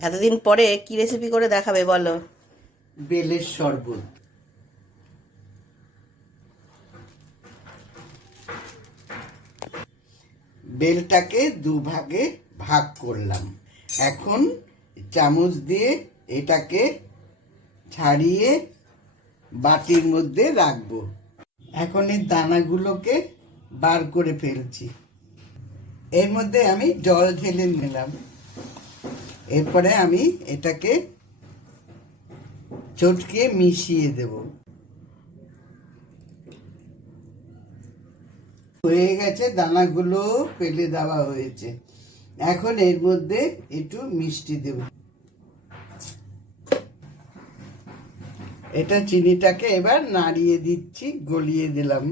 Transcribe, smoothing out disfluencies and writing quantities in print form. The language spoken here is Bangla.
এতদিন পরে কি রেসিপি করে দেখাবে বলো? বেলের শরবত। বেলটাকে দুভাগে ভাগ করলাম। এখন চামচ দিয়ে এটাকে ছাড়িয়ে বাটির মধ্যে রাখবো। এখন এই দানাগুলোকে বার করে ফেলছি। এর মধ্যে আমি জল ঢেলে নিলাম। এরপরে আমি এটাকে চটকে মিশিয়ে দেব। হয়ে গেছে, দানাগুলো ফেলে দেওয়া হয়েছে। এখন এর মধ্যে একটু মিষ্টি দেব। এটা চিনিটাকে এবার নাড়িয়ে দিচ্ছি, গলিয়ে দিলাম।